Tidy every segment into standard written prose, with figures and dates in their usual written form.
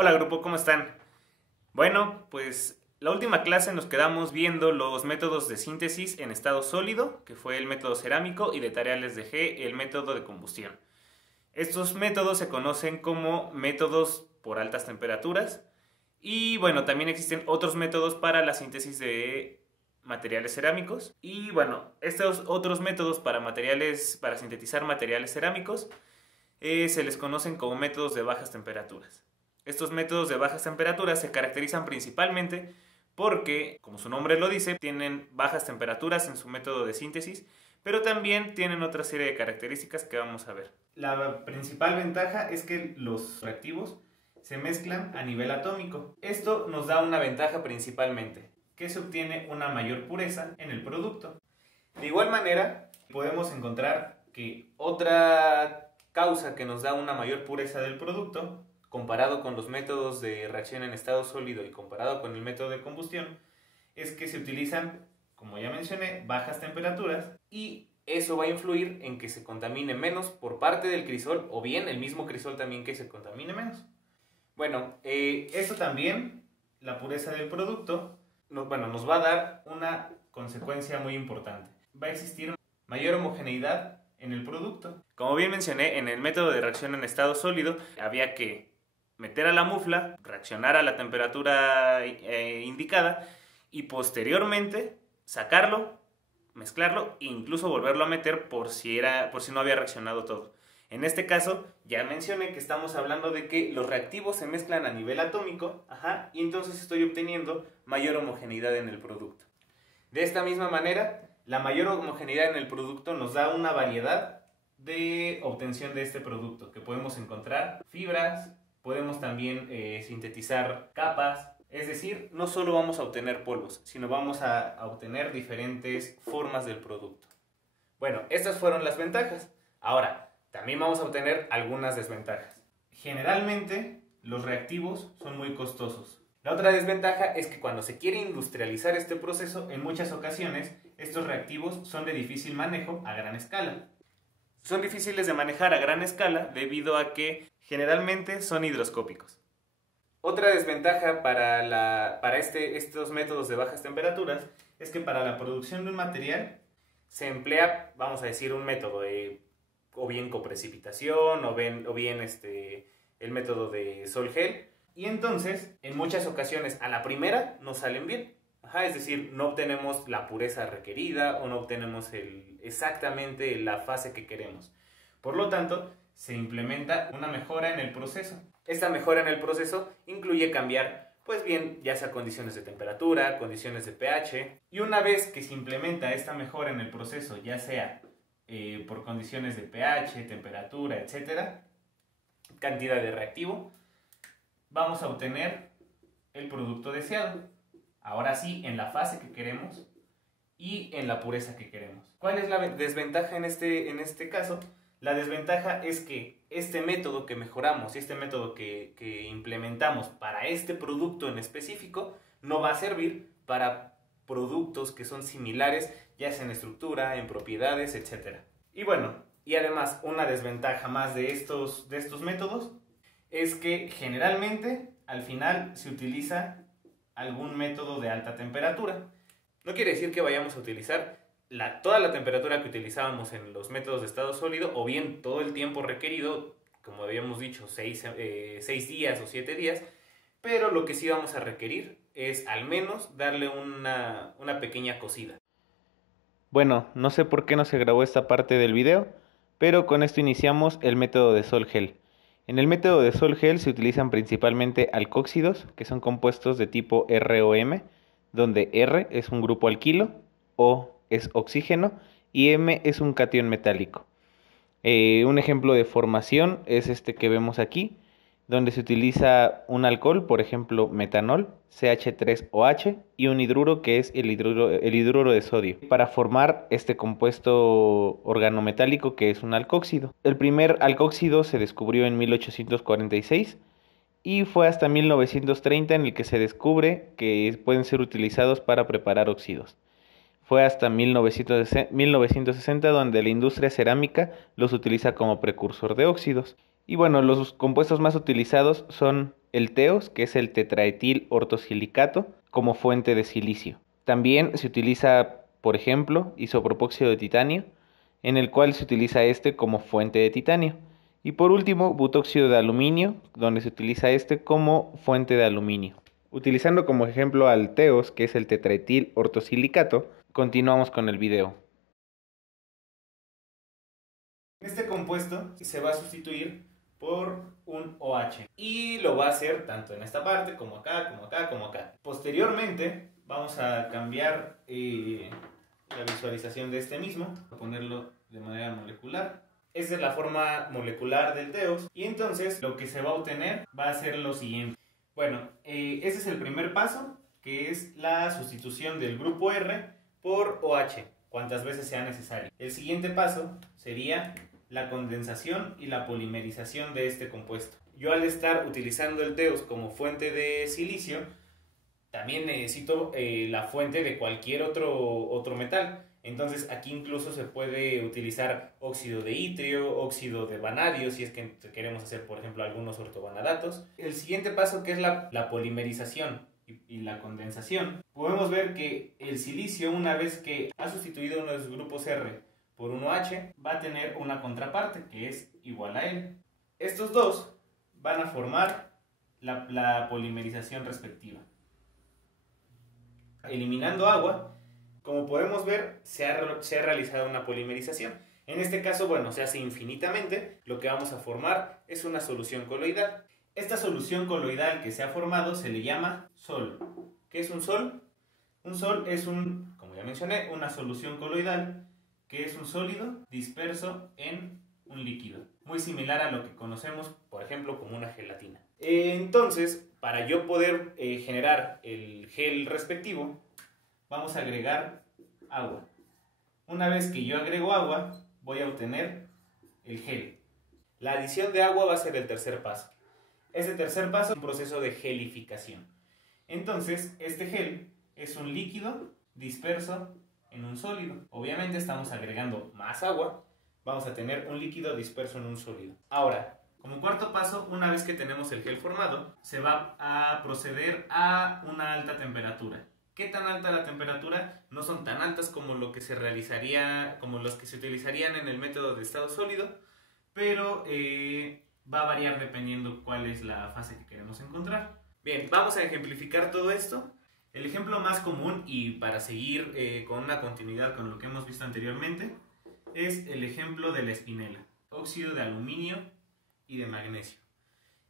Hola grupo, ¿cómo están? Bueno, pues la última clase nos quedamos viendo los métodos de síntesis en estado sólido, que fue el método cerámico, y de tarea les dejé el método de combustión. Estos métodos se conocen como métodos por altas temperaturas y bueno, también existen otros métodos para la síntesis de materiales cerámicos y bueno, estos otros métodos para sintetizar materiales cerámicos se les conocen como métodos de bajas temperaturas. Estos métodos de bajas temperaturas se caracterizan principalmente porque, como su nombre lo dice, tienen bajas temperaturas en su método de síntesis, pero también tienen otra serie de características que vamos a ver. La principal ventaja es que los reactivos se mezclan a nivel atómico. Esto nos da una ventaja principalmente, que se obtiene una mayor pureza en el producto. De igual manera, podemos encontrar que otra causa que nos da una mayor pureza del producto, comparado con los métodos de reacción en estado sólido y comparado con el método de combustión, es que se utilizan, como ya mencioné, bajas temperaturas y eso va a influir en que se contamine menos por parte del crisol o bien el mismo crisol también que se contamine menos. Bueno, esto también, la pureza del producto, nos va a dar una consecuencia muy importante. Va a existir mayor homogeneidad en el producto. Como bien mencioné, en el método de reacción en estado sólido había que meter a la mufla, reaccionar a la temperatura indicada y posteriormente sacarlo, mezclarlo e incluso volverlo a meter por si no había reaccionado todo. En este caso, ya mencioné que estamos hablando de que los reactivos se mezclan a nivel atómico, y entonces estoy obteniendo mayor homogeneidad en el producto. De esta misma manera, la mayor homogeneidad en el producto nos da una variedad de obtención de este producto, que podemos encontrar fibras, podemos también sintetizar capas, es decir, no solo vamos a obtener polvos, sino vamos a obtener diferentes formas del producto. Bueno, estas fueron las ventajas. Ahora, también vamos a obtener algunas desventajas. Generalmente, los reactivos son muy costosos. La otra desventaja es que cuando se quiere industrializar este proceso, en muchas ocasiones, estos reactivos son de difícil manejo a gran escala. Son difíciles de manejar a gran escala debido a que generalmente son higroscópicos. Otra desventaja para estos métodos de bajas temperaturas es que para la producción de un material se emplea, vamos a decir, un método o bien coprecipitación o bien el método de sol-gel. Y entonces, en muchas ocasiones, a la primera no salen bien. Es decir, no obtenemos la pureza requerida o no obtenemos exactamente la fase que queremos. Por lo tanto, se implementa una mejora en el proceso. Esta mejora en el proceso incluye cambiar, pues bien, ya sea condiciones de temperatura, condiciones de pH. Y una vez que se implementa esta mejora en el proceso, ya sea por condiciones de pH, temperatura, etc., cantidad de reactivo, vamos a obtener el producto deseado. Ahora sí, en la fase que queremos y en la pureza que queremos. ¿Cuál es la desventaja en este caso? La desventaja es que este método que mejoramos y este método que implementamos para este producto en específico no va a servir para productos que son similares, ya sea en estructura, en propiedades, etc. Y bueno, y además una desventaja más de estos métodos es que generalmente al final se utiliza algún método de alta temperatura. No quiere decir que vayamos a utilizar toda la temperatura que utilizábamos en los métodos de estado sólido o bien todo el tiempo requerido, como habíamos dicho, 6 días o 7 días, pero lo que sí vamos a requerir es al menos darle una pequeña cocida. Bueno, no sé por qué no se grabó esta parte del video, pero con esto iniciamos el método de sol-gel. En el método de sol-gel se utilizan principalmente alcóxidos, que son compuestos de tipo R o M, donde R es un grupo alquilo, O es oxígeno y M es un catión metálico. Un ejemplo de formación es este que vemos aquí, donde se utiliza un alcohol, por ejemplo metanol, CH3OH, y un hidruro que es el hidruro de sodio, para formar este compuesto organometálico que es un alcóxido. El primer alcóxido se descubrió en 1846 y fue hasta 1930 en el que se descubre que pueden ser utilizados para preparar óxidos. Fue hasta 1960 donde la industria cerámica los utiliza como precursor de óxidos. Y bueno, los compuestos más utilizados son el TEOS, que es el tetraetil ortosilicato, como fuente de silicio. También se utiliza, por ejemplo, isopropóxido de titanio, en el cual se utiliza este como fuente de titanio. Y por último, butóxido de aluminio, donde se utiliza este como fuente de aluminio. Utilizando como ejemplo al TEOS, que es el tetraetil ortosilicato, continuamos con el video. Este compuesto se va a sustituir por un OH y lo va a hacer tanto en esta parte como acá, como acá, como acá. Posteriormente vamos a cambiar la visualización de este mismo, a ponerlo de manera molecular. Esta es la forma molecular del TEOS y entonces lo que se va a obtener va a ser lo siguiente. Bueno, ese es el primer paso, que es la sustitución del grupo R por OH, cuantas veces sea necesario. El siguiente paso sería la condensación y la polimerización de este compuesto. Yo, al estar utilizando el TEOS como fuente de silicio, también necesito la fuente de cualquier otro metal. Entonces aquí incluso se puede utilizar óxido de itrio, óxido de vanadio, si es que queremos hacer, por ejemplo, algunos ortovanadatos. El siguiente paso, que es la polimerización y la condensación, podemos ver que el silicio, una vez que ha sustituido uno de los grupos R por un OH, va a tener una contraparte que es igual a él. Estos dos van a formar la polimerización respectiva. Eliminando agua, como podemos ver, se ha realizado una polimerización. En este caso, bueno, se hace infinitamente. Lo que vamos a formar es una solución coloidal. Esta solución coloidal que se ha formado se le llama sol. ¿Qué es un sol? Un sol es como ya mencioné, una solución coloidal que es un sólido disperso en un líquido. Muy similar a lo que conocemos, por ejemplo, como una gelatina. Entonces, para yo poder generar el gel respectivo, vamos a agregar agua. Una vez que yo agrego agua, voy a obtener el gel. La adición de agua va a ser el tercer paso. Este tercer paso es un proceso de gelificación. Entonces, este gel es un líquido disperso en un sólido. Obviamente estamos agregando más agua, vamos a tener un líquido disperso en un sólido. Ahora, como cuarto paso, una vez que tenemos el gel formado, se va a proceder a una alta temperatura. ¿Qué tan alta la temperatura? No son tan altas como lo que se realizaría, como los que se utilizarían en el método de estado sólido, pero va a variar dependiendo cuál es la fase que queremos encontrar. Bien, vamos a ejemplificar todo esto. El ejemplo más común, y para seguir con una continuidad con lo que hemos visto anteriormente, es el ejemplo de la espinela, óxido de aluminio y de magnesio.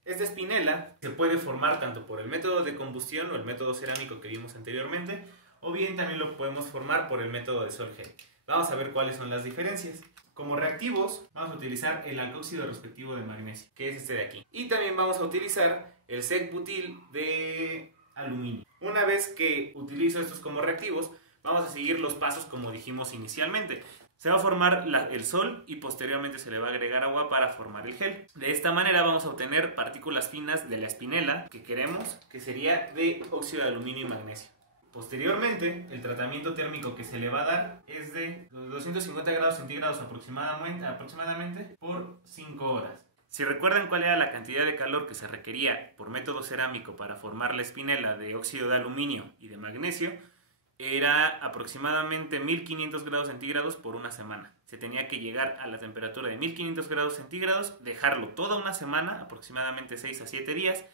Esta espinela se puede formar tanto por el método de combustión o el método cerámico que vimos anteriormente, o bien también lo podemos formar por el método de Sol-Gel. Vamos a ver cuáles son las diferencias. Como reactivos vamos a utilizar el alcóxido respectivo de magnesio, que es este de aquí. Y también vamos a utilizar el sec-butil de aluminio. Una vez que utilizo estos como reactivos, vamos a seguir los pasos como dijimos inicialmente. Se va a formar el sol y posteriormente se le va a agregar agua para formar el gel. De esta manera vamos a obtener partículas finas de la espinela que queremos, que sería de óxido de aluminio y magnesio. Posteriormente, el tratamiento térmico que se le va a dar es de 250 grados centígrados aproximadamente por 5 horas. Si recuerdan cuál era la cantidad de calor que se requería por método cerámico para formar la espinela de óxido de aluminio y de magnesio, era aproximadamente 1500 grados centígrados por una semana. Se tenía que llegar a la temperatura de 1500 grados centígrados, dejarlo toda una semana, aproximadamente 6 a 7 días,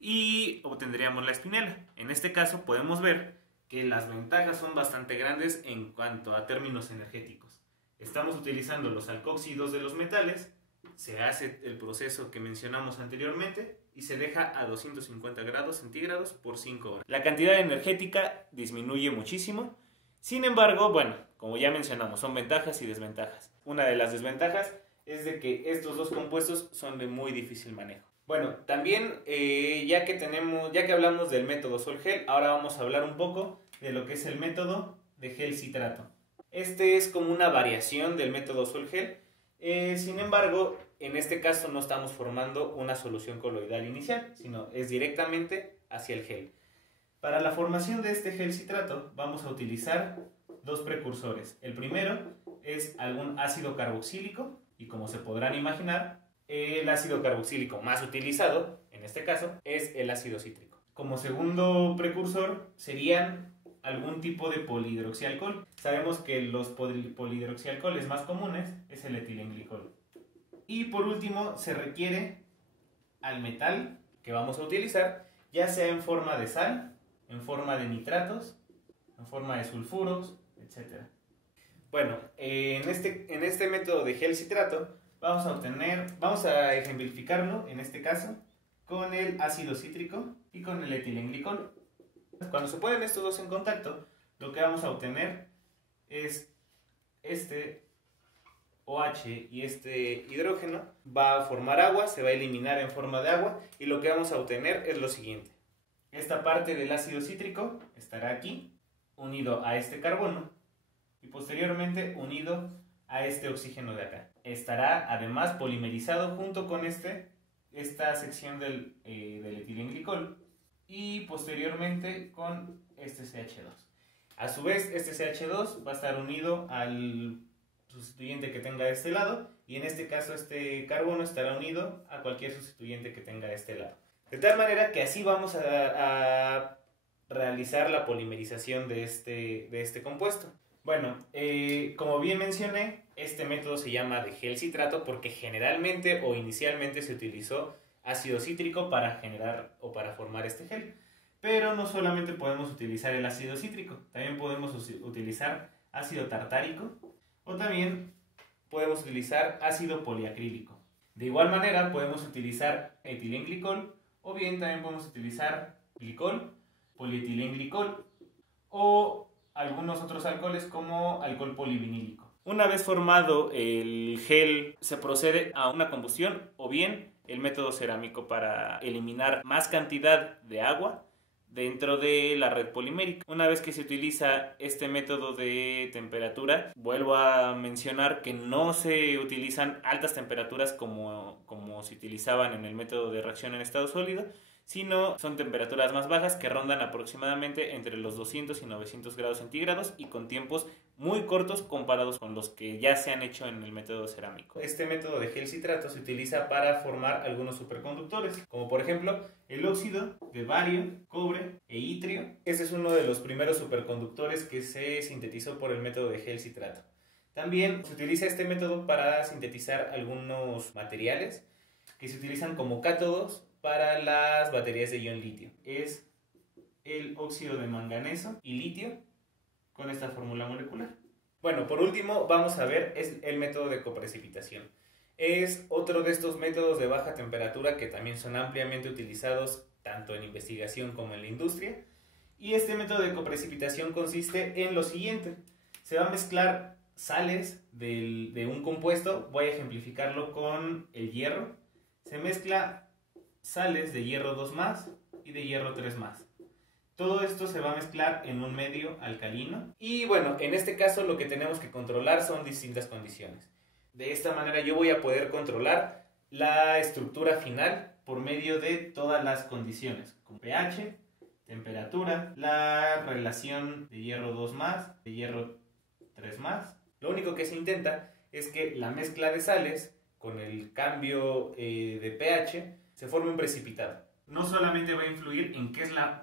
y obtendríamos la espinela. En este caso podemos ver que las ventajas son bastante grandes en cuanto a términos energéticos. Estamos utilizando los alcóxidos de los metales, se hace el proceso que mencionamos anteriormente y se deja a 250 grados centígrados por 5 horas. La cantidad energética disminuye muchísimo. Sin embargo, bueno, como ya mencionamos, son ventajas y desventajas. Una de las desventajas es de que estos dos compuestos son de muy difícil manejo. Bueno, también ya que hablamos del método Sol-Gel, ahora vamos a hablar un poco de lo que es el método de gel-citrato. Este es como una variación del método Sol-Gel. Sin embargo, en este caso no estamos formando una solución coloidal inicial, sino es directamente hacia el gel. Para la formación de este gel citrato vamos a utilizar dos precursores. El primero es algún ácido carboxílico y, como se podrán imaginar, el ácido carboxílico más utilizado en este caso, es el ácido cítrico. Como segundo precursor serían algún tipo de polihidroxialcohol. Sabemos que los polihidroxialcoholes más comunes es el etilenglicol. Y por último se requiere al metal que vamos a utilizar, ya sea en forma de sal, en forma de nitratos, en forma de sulfuros, etc. Bueno, en este método de gel citrato vamos a ejemplificarlo en este caso con el ácido cítrico y con el etilenglicol. Cuando se ponen estos dos en contacto, lo que vamos a obtener es este OH y este hidrógeno va a formar agua, se va a eliminar en forma de agua y lo que vamos a obtener es lo siguiente. Esta parte del ácido cítrico estará aquí, unido a este carbono y posteriormente unido a este oxígeno de acá. Estará además polimerizado junto con esta sección del etilenglicol y posteriormente con este CH2. A su vez, este CH2 va a estar unido al sustituyente que tenga de este lado y en este caso este carbono estará unido a cualquier sustituyente que tenga de este lado. De tal manera que así vamos a realizar la polimerización de este compuesto. Bueno, como bien mencioné, este método se llama de gel citrato porque generalmente o inicialmente se utilizó ácido cítrico para generar o para formar este gel. Pero no solamente podemos utilizar el ácido cítrico, también podemos utilizar ácido tartárico o también podemos utilizar ácido poliacrílico. De igual manera podemos utilizar etilenglicol o bien también podemos utilizar glicol, polietilenglicol o algunos otros alcoholes como alcohol polivinílico. Una vez formado el gel se procede a una combustión o bien el método cerámico para eliminar más cantidad de agua dentro de la red polimérica. Una vez que se utiliza este método de temperatura, vuelvo a mencionar que no se utilizan altas temperaturas como se utilizaban en el método de reacción en estado sólido, sino son temperaturas más bajas que rondan aproximadamente entre los 200 y 900 grados centígrados y con tiempos muy cortos comparados con los que ya se han hecho en el método cerámico. Este método de gel citrato se utiliza para formar algunos superconductores, como por ejemplo el óxido de bario, cobre e itrio. Este es uno de los primeros superconductores que se sintetizó por el método de gel citrato. También se utiliza este método para sintetizar algunos materiales que se utilizan como cátodos para las baterías de ion litio. Es el óxido de manganeso y litio con esta fórmula molecular. Bueno, por último vamos a ver el método de coprecipitación. Es otro de estos métodos de baja temperatura que también son ampliamente utilizados tanto en investigación como en la industria. Y este método de coprecipitación consiste en lo siguiente. Se va a mezclar sales de un compuesto. Voy a ejemplificarlo con el hierro. Se mezcla sales de hierro 2+ y de hierro 3+. Todo esto se va a mezclar en un medio alcalino. Y bueno, en este caso lo que tenemos que controlar son distintas condiciones. De esta manera yo voy a poder controlar la estructura final por medio de todas las condiciones, como pH, temperatura, la relación de hierro 2+, de hierro 3+. Lo único que se intenta es que la mezcla de sales con el cambio de pH se forme un precipitado. No solamente va a influir en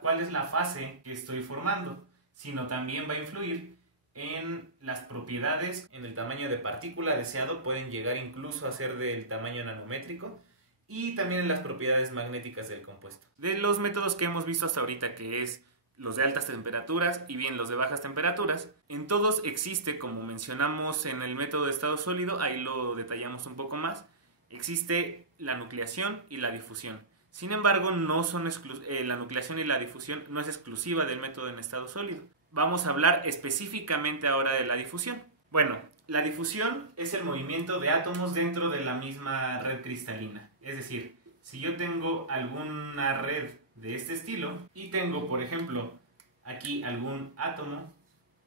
cuál es la fase que estoy formando, sino también va a influir en las propiedades, en el tamaño de partícula deseado, pueden llegar incluso a ser del tamaño nanométrico, y también en las propiedades magnéticas del compuesto. De los métodos que hemos visto hasta ahorita, que es los de altas temperaturas y bien los de bajas temperaturas, en todos existe, como mencionamos en el método de estado sólido, ahí lo detallamos un poco más, existe la nucleación y la difusión. Sin embargo, la nucleación y la difusión no es exclusiva del método en estado sólido. Vamos a hablar específicamente ahora de la difusión. Bueno, la difusión es el movimiento de átomos dentro de la misma red cristalina. Es decir, si yo tengo alguna red de este estilo y tengo, por ejemplo, aquí algún átomo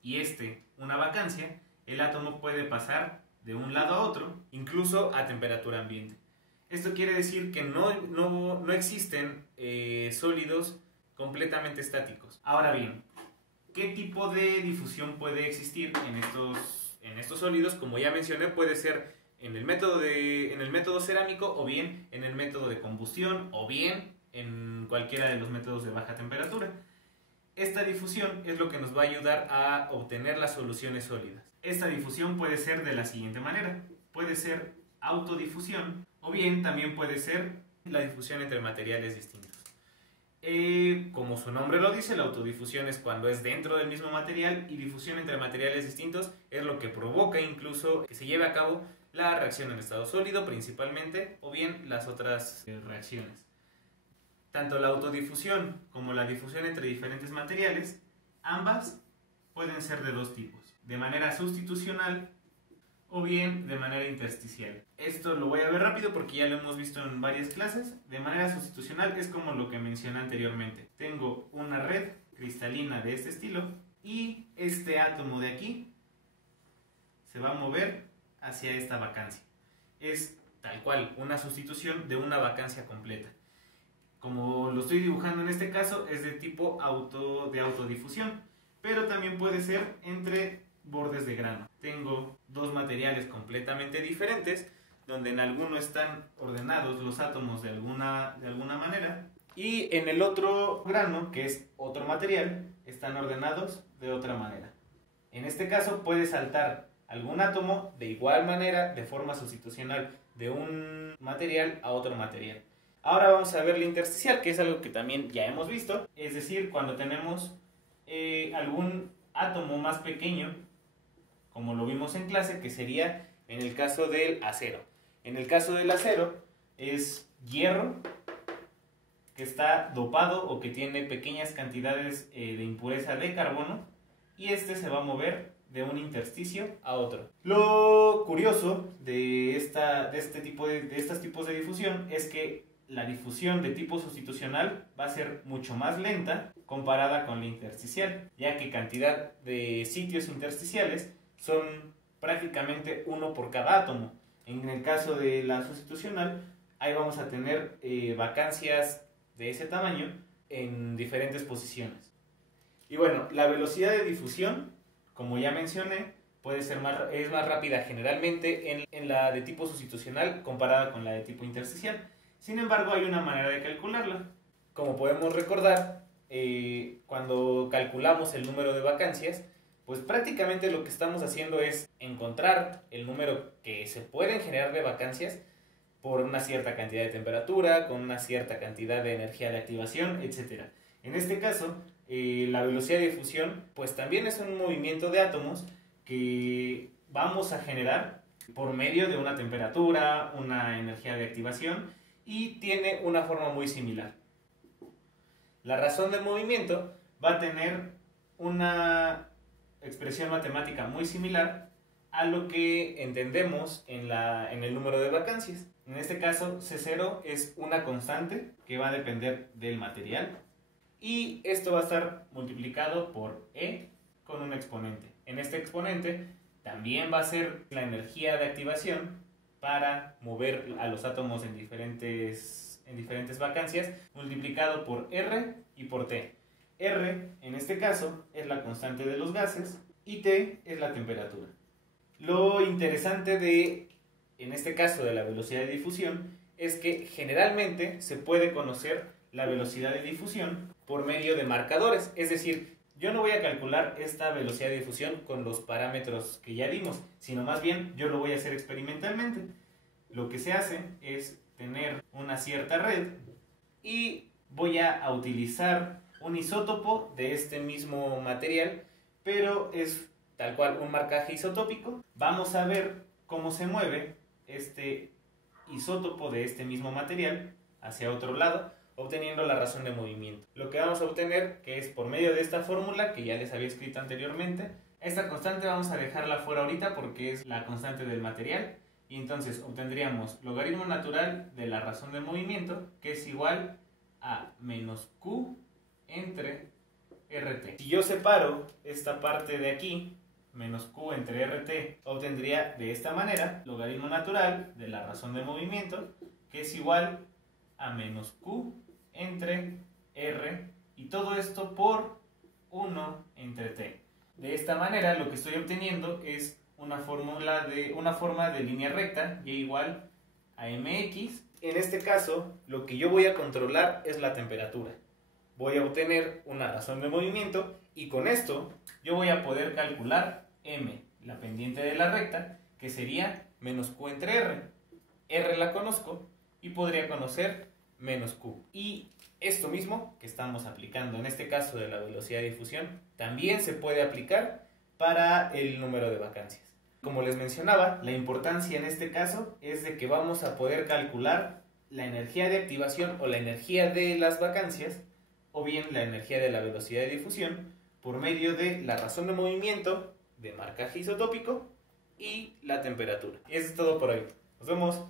y una vacancia, el átomo puede pasar de un lado a otro, incluso a temperatura ambiente. Esto quiere decir que no existen sólidos completamente estáticos. Ahora bien, ¿qué tipo de difusión puede existir en estos sólidos? Como ya mencioné, puede ser en el método cerámico o bien en el método de combustión o bien en cualquiera de los métodos de baja temperatura. Esta difusión es lo que nos va a ayudar a obtener las soluciones sólidas. Esta difusión puede ser de la siguiente manera. Puede ser autodifusión o bien también puede ser la difusión entre materiales distintos. Como su nombre lo dice, la autodifusión es cuando es dentro del mismo material y difusión entre materiales distintos es lo que provoca incluso que se lleve a cabo la reacción en estado sólido principalmente o bien las otras reacciones. Tanto la autodifusión como la difusión entre diferentes materiales, ambas pueden ser de dos tipos, de manera sustitucional o bien de manera intersticial. Esto lo voy a ver rápido porque ya lo hemos visto en varias clases. De manera sustitucional es como lo que mencioné anteriormente. Tengo una red cristalina de este estilo y este átomo de aquí se va a mover hacia esta vacancia. Es tal cual una sustitución de una vacancia completa. Como lo estoy dibujando en este caso es de tipo de autodifusión, pero también puede ser entre bordes de grano. Tengo dos materiales completamente diferentes, donde en alguno están ordenados los átomos de alguna manera, y en el otro grano, que es otro material, están ordenados de otra manera. En este caso puede saltar algún átomo de igual manera, de forma sustitucional, de un material a otro material. Ahora vamos a ver la intersticial, que es algo que también ya hemos visto, es decir, cuando tenemos algún átomo más pequeño, como lo vimos en clase, que sería en el caso del acero. En el caso del acero es hierro que está dopado o que tiene pequeñas cantidades de impureza de carbono y este se va a mover de un intersticio a otro. Lo curioso de estos tipos de difusión es que la difusión de tipo sustitucional va a ser mucho más lenta comparada con la intersticial, ya que cantidad de sitios intersticiales son prácticamente uno por cada átomo. En el caso de la sustitucional, ahí vamos a tener vacancias de ese tamaño en diferentes posiciones. Y bueno, la velocidad de difusión, como ya mencioné, es más rápida generalmente en la de tipo sustitucional comparada con la de tipo intersticial. Sin embargo, hay una manera de calcularla. Como podemos recordar, cuando calculamos el número de vacancias, pues prácticamente lo que estamos haciendo es encontrar el número que se pueden generar de vacancias por una cierta cantidad de temperatura, con una cierta cantidad de energía de activación, etc. En este caso, la velocidad de difusión pues también es un movimiento de átomos que vamos a generar por medio de una temperatura, una energía de activación y tiene una forma muy similar. La razón del movimiento va a tener una expresión matemática muy similar a lo que entendemos en el número de vacancias. En este caso, C0 es una constante que va a depender del material y esto va a estar multiplicado por E con un exponente. En este exponente también va a ser la energía de activación para mover a los átomos en diferentes vacancias, multiplicado por R y por T. R, en este caso, es la constante de los gases y T es la temperatura. Lo interesante en este caso de la velocidad de difusión es que generalmente se puede conocer la velocidad de difusión por medio de marcadores. Es decir, yo no voy a calcular esta velocidad de difusión con los parámetros que ya dimos, sino más bien yo lo voy a hacer experimentalmente. Lo que se hace es tener una cierta red y voy a utilizar un isótopo de este mismo material, pero es tal cual un marcaje isotópico. Vamos a ver cómo se mueve este isótopo de este mismo material hacia otro lado, obteniendo la razón de movimiento. Lo que vamos a obtener, que es por medio de esta fórmula que ya les había escrito anteriormente, esta constante vamos a dejarla fuera ahorita porque es la constante del material, y entonces obtendríamos logaritmo natural de la razón de movimiento, que es igual a menos Q entre RT. Si yo separo esta parte de aquí, menos Q entre RT, obtendría de esta manera logaritmo natural de la razón de movimiento, que es igual a menos Q entre R, y todo esto por 1 entre T. De esta manera lo que estoy obteniendo es una forma de línea recta, y igual a mx en este caso, lo que yo voy a controlar es la temperatura. Voy a obtener una razón de movimiento y con esto yo voy a poder calcular m, la pendiente de la recta, que sería menos q entre r. R la conozco y podría conocer menos q. Y esto mismo que estamos aplicando en este caso de la velocidad de difusión también se puede aplicar para el número de vacancias. Como les mencionaba, la importancia en este caso es de que vamos a poder calcular la energía de activación o la energía de las vacancias o bien la energía de la velocidad de difusión por medio de la razón de movimiento, de marcaje isotópico y la temperatura. Y eso es todo por hoy. Nos vemos.